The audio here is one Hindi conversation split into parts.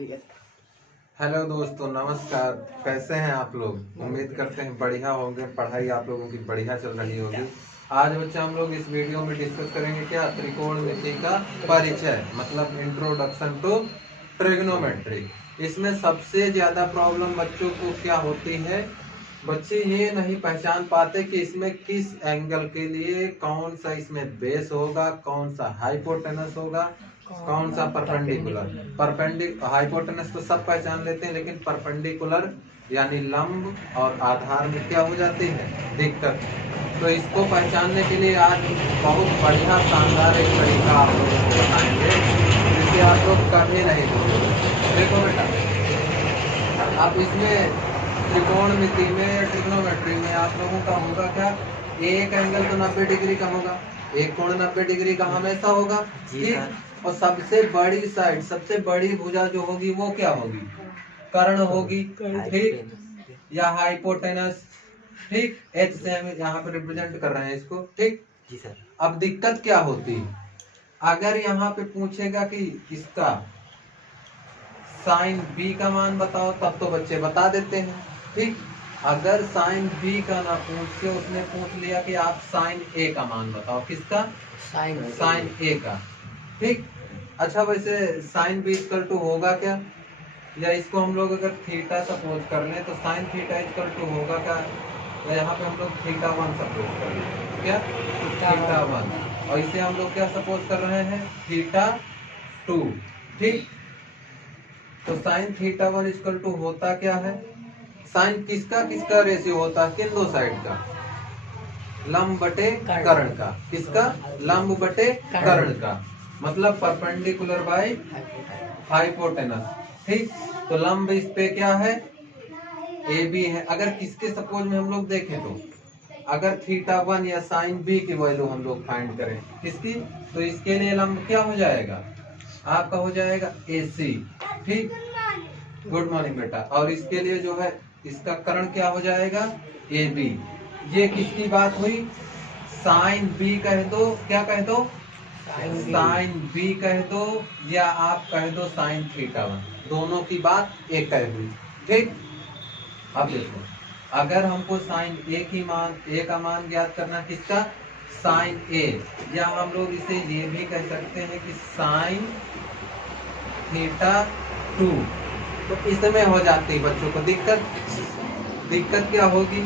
हेलो दोस्तों, नमस्कार। कैसे हैं आप लोग? उम्मीद करते हैं बढ़िया होंगे। पढ़ाई आप लोगों की बढ़िया चल रही होगी। आज बच्चा हम लोग इस वीडियो में डिस्कस करेंगे क्या, त्रिकोणमिति का परिचय, मतलब इंट्रोडक्शन टू ट्रिग्नोमेट्री। इसमें सबसे ज्यादा प्रॉब्लम बच्चों को क्या होती है, बच्चे ये नहीं पहचान पाते कि इसमें किस एंगल के लिए कौन सा इसमें बेस होगा, कौन सा हाइपोटेनस होगा, कौन सा परपेंडिकुलर। हाइपोटेनस तो सब पहचान लेते हैं, लेकिन परपेंडिकुलर यानी लंब और आधार में क्या हो जाती है दिक्कत। तो इसको पहचानने के लिए आज बहुत बढ़िया शानदार एक तरीका आप लोगों को बताएंगे, जिसे आप लोग कभी नहीं भूलोगे। देखो बेटा, आप इसमें त्रिकोणमिति में, ट्रिग्नोमेट्री में आप लोगों का होगा क्या, एक एंगल तो 90 डिग्री का होगा, एक कोण 90 डिग्री का हमेशा होगा, ठीक। और सबसे बड़ी साइड, सबसे बड़ी भुजा जो होगी वो क्या होगी, कर्ण होगी, ठीक, या हाइपोटेनस, ठीक। एच से हम यहाँ पे रिप्रेजेंट कर रहे हैं इसको, ठीक जी सर। अब दिक्कत क्या होती है, अगर यहाँ पे पूछेगा कि इसका साइन बी का मान बताओ, तब तो बच्चे बता देते हैं, ठीक। अगर साइन बी का ना पूछ के उसने पूछ लिया कि आप साइन ए का मान बताओ, किसका, साइन ए का, ठीक। अच्छा, वैसे साइन बी इक्वल टू होगा क्या, या इसको हम लोग अगर थीटा सपोज कर लें तो साइन थीटा इक्वल टू होगा क्या, या यहाँ पे हम लोग थीटा 1 सपोज कर लें, क्या थीटा 1, और इसे हम लोग क्या सपोज कर रहे हैं, थीटा 2, ठीक। तो साइन थीटा 1 इक्वल टू होता क्या है, साइन किसका किसका रेशियो होता है, किन दो साइड का, लंब बटे कर्ण का, किसका, लंब बटे कर्ण का, मतलब परपेंडिकुलर बाय हाइपोटेनस, ठीक। तो लंब इस पे क्या है, ए बी है। अगर किसके सपोज में हम लोग देखें तो अगर थीटा 1 या साइन बी की वैल्यू हम लोग फाइंड करें किसकी, तो इसके लिए लंब क्या हो जाएगा, आपका हो जाएगा ए सी, ठीक। गुड मॉर्निंग बेटा। और इसके लिए जो है इसका कर्ण क्या हो जाएगा, ए बी। ये किसकी बात हुई, साइन बी कह दो, क्या कह दो, साइन बी कह दो, या आप कह दो साइन थीटा 1, दोनों की बात एक कह हुई, ठीक। अब देखो, अगर हमको साइन ए की मान, ए का मान ज्ञात करना, किसका, साइन ए, या हम लोग इसे ये भी कह सकते हैं कि साइन थीटा 2, तो इसमें हो जाती है बच्चों को दिक्कत क्या होगी।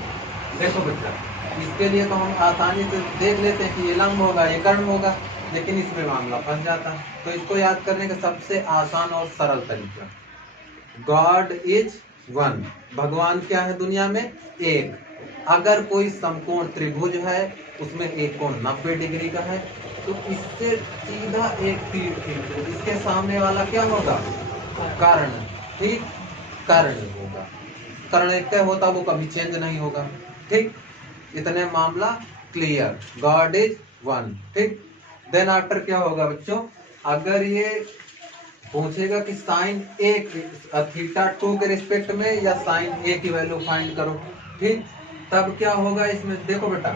देखो बच्चा, इसके लिए तो हम आसानी से देख लेते हैं कि ये लंब होगा, ये कर्ण होगा, लेकिन इसमें मामला फंस जाता है। तो इसको याद करने का सबसे आसान और सरल तरीका, गॉड इज वन, भगवान क्या है दुनिया में, एक। अगर कोई समकोण त्रिभुज है, उसमें एक कोण 90 डिग्री का है, तो इससे सीधा एक तीर खींचो, इसके सामने वाला क्या होगा, कर्ण, ठीक, कर्ण होगा। कर्ण एक होता, वो कभी चेंज नहीं होगा, ठीक। इतने मामला क्लियर, गॉड इज वन, ठीक। देन आफ्टर क्या होगा बच्चों, अगर ये पूछेगा कि साइन ए थीटा 2 के रिस्पेक्ट में या साइन ए की वैल्यू फाइंड करो, ठीक, तब क्या होगा इसमें, देखो बेटा।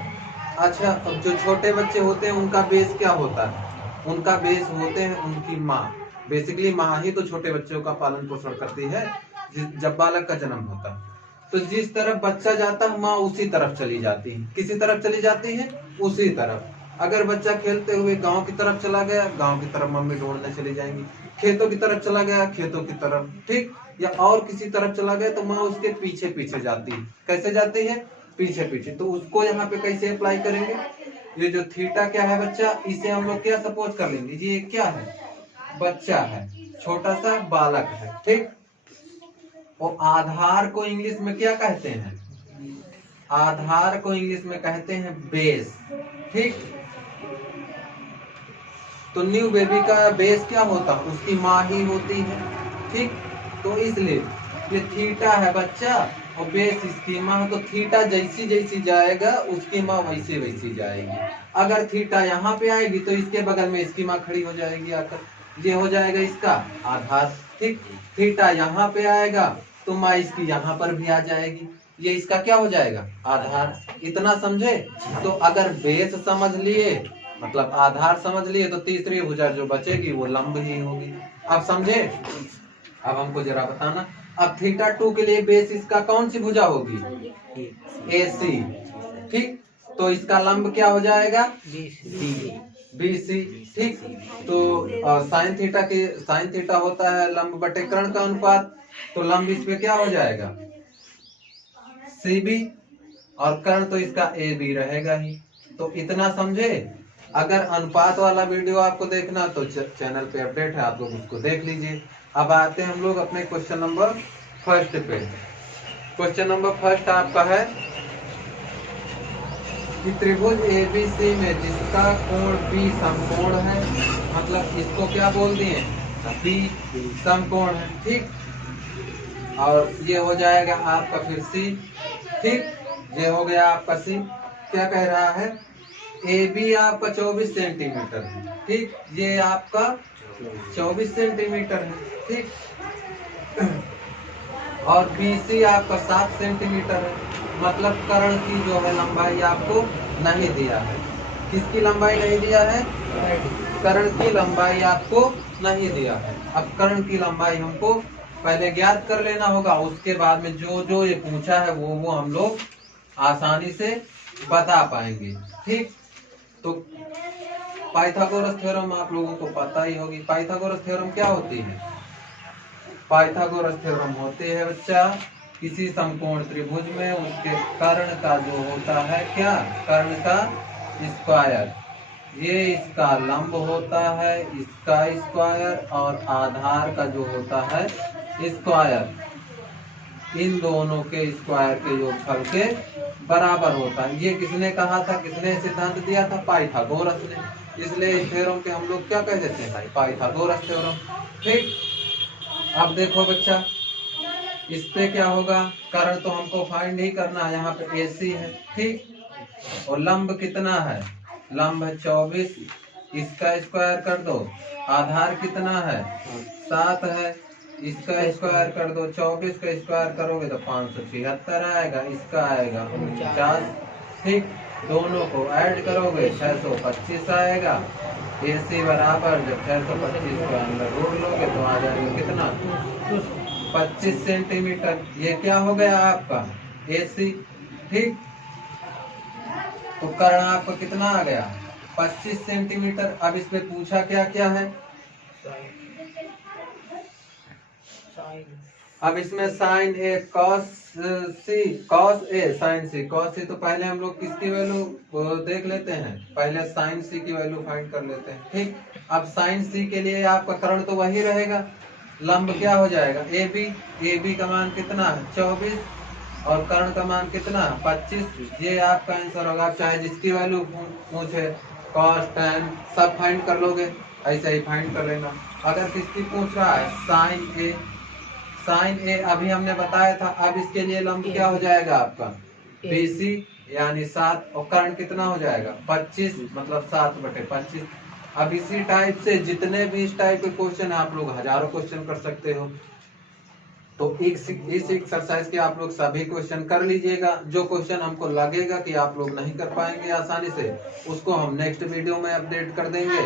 अच्छा, अब जो छोटे बच्चे होते हैं उनका बेस क्या होता है, उनका बेस होते हैं उनकी माँ। बेसिकली माँ ही तो छोटे बच्चों का पालन पोषण करती है जब बालक का जन्म होता है। तो जिस तरफ बच्चा जाता है, माँ उसी तरफ चली जाती है, किसी तरफ चली जाती है, उसी तरफ। अगर बच्चा खेलते हुए गांव की तरफ चला गया, गांव की तरफ मम्मी ढूंढने चली जाएंगी, खेतों की तरफ चला गया, खेतों की तरफ, ठीक, या और किसी तरफ चला गया तो माँ उसके पीछे पीछे जाती है। कैसे जाती है, पीछे पीछे। तो उसको यहाँ पे कैसे अप्लाई करेंगे, ये जो थीटा क्या है बच्चा, इसे हम लोग क्या सपोज कर लेंगे, ये क्या है, बच्चा है, छोटा सा बालक है, ठीक। और आधार को इंग्लिश में क्या कहते हैं, आधार को इंग्लिश में कहते हैं बेस, ठीक। तो न्यू बेबी का बेस क्या होता है, उसकी माँ ही होती है, ठीक। तो इसलिए ये थीटा है बच्चा, और बेस इसकी माँ, तो थीटा जैसी जैसी जाएगा उसकी माँ वैसी वैसी जाएगी। अगर थीटा यहाँ पे आएगी तो इसके बगल में इसकी माँ खड़ी हो जाएगी आकर, ये हो जाएगा इसका आधार, ठीक। थीटा यहाँ पे आएगा तो माँ इसकी यहाँ पर भी आ जाएगी, ये इसका क्या हो जाएगा, आधार। इतना समझे। तो अगर बेस समझ लिए, मतलब आधार समझ लिए, तो तीसरी भुजा जो बचेगी वो लंब ही होगी। आप समझे। अब हमको जरा बताना। अब थीटा 2 के लिए बेस इसका कौन सी भुजा होगी? AC। ठीक, तो इसका लंब क्या हो जाएगा? BC। ठीक, तो साइन थीटा होता है लंब बटे कर्ण का अनुपात, तो लंब इस पे क्या हो जाएगा? CB, और कर्ण तो इसका AB रहेगा ही। तो इतना समझे। अगर अनुपात वाला वीडियो आपको देखना तो चैनल पे अपडेट है, आप लोग उसको देख लीजिए। अब आते हैं हम लोग अपने क्वेश्चन नंबर फर्स्ट पे। क्वेश्चन नंबर फर्स्ट आपका है कि त्रिभुज ABC में जिसका कोण B समकोण है, मतलब इसको क्या बोल दिए? B समकोण है। ठीक, और ये हो जाएगा आपका फिर C। ठीक, ये हो गया आपका C। क्या कह रहा है? AB आपका 24 सेंटीमीटर है। ठीक, ये आपका 24 सेंटीमीटर है। ठीक, और BC आपका 7 सेंटीमीटर है। मतलब कर्ण की जो है लंबाई आपको नहीं दिया है। किसकी लंबाई नहीं दिया है? कर्ण की लंबाई आपको नहीं दिया है। अब कर्ण की लंबाई हमको पहले ज्ञात कर लेना होगा, उसके बाद में जो जो ये पूछा है वो हम लोग आसानी से बता पाएंगे। ठीक, तो पाइथागोरस थ्योरम आप लोगों को पता ही होगी। पाइथागोरस थ्योरम क्या होती है? पाइथागोरस थ्योरम होती है बच्चा, किसी समकोण त्रिभुज में उसके कर्ण का जो होता है क्या? कर्ण का स्क्वायर। ये इसका लंब होता है, इसका स्क्वायर, और आधार का जो होता है स्क्वायर, इन दोनों के स्क्वायर के योगफल के बराबर होता है। ये किसने कहा था? किसने सिद्धांत दिया था? पाइथागोरस ने। इसलिए इस थ्योरम के हम लोग क्या कह देते हैं? Pythagoras theorem. ठीक, अब देखो बच्चा, इस पे क्या होगा? कर्ण तो हमको फाइंड नहीं करना है, यहाँ पे AC है। ठीक, और लंब कितना है? लंब है 24, इसका स्क्वायर कर दो। आधार कितना है? 7 है, इसका स्क्वायर कर दो। 24 का स्क्वायर करोगे तो 576 आएगा, इसका आएगा 49। ठीक, दोनों को ऐड करोगे 625 आएगा। AC बराबर जब 625 को अंदर जोड़ लोगे तो आ जाएगा कितना? 25 सेंटीमीटर। ये क्या हो गया आपका? AC। ठीक, तो कर्ण आपका कितना आ गया? 25 सेंटीमीटर। अब इस पे पूछा क्या क्या है? अब इसमें sign A cos C, cos A sin C। cos C तो पहले हम लोग किसकी वैल्यू देख लेते हैं, पहले साइन C की वैल्यू फाइंड कर लेते हैं। ठीक, अब साइन C के लिए आपका कर्ण तो वही रहेगा, लंब क्या हो जाएगा? AB। AB का मान कितना है? 24, और कर्ण का मान कितना? 25। ये आपका आंसर होगा। चाहे जिसकी वैल्यू पूछे, cos tan सब फाइंड कर लोगे, ऐसे ही फाइंड कर लेना। अगर किसकी पूछ रहा है साइन ए अभी हमने बताया था। अब इसके लिए लंब क्या हो जाएगा आपका? BC यानी 7, और कर्ण कितना हो जाएगा? 25, मतलब 7/25। अब इसी टाइप से जितने भी इस टाइप के क्वेश्चन आप लोग हजारों क्वेश्चन कर सकते हो। तो इस एक्सरसाइज के आप लोग सभी क्वेश्चन कर लीजिएगा। जो क्वेश्चन हमको लगेगा कि आप लोग नहीं कर पाएंगे आसानी से, उसको हम नेक्स्ट वीडियो में अपडेट कर देंगे।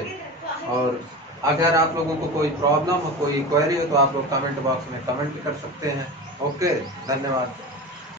और अगर आप लोगों को कोई प्रॉब्लम हो, कोई क्वेरी हो, तो आप लोग कमेंट बॉक्स में कमेंट कर सकते हैं। ओके, धन्यवाद।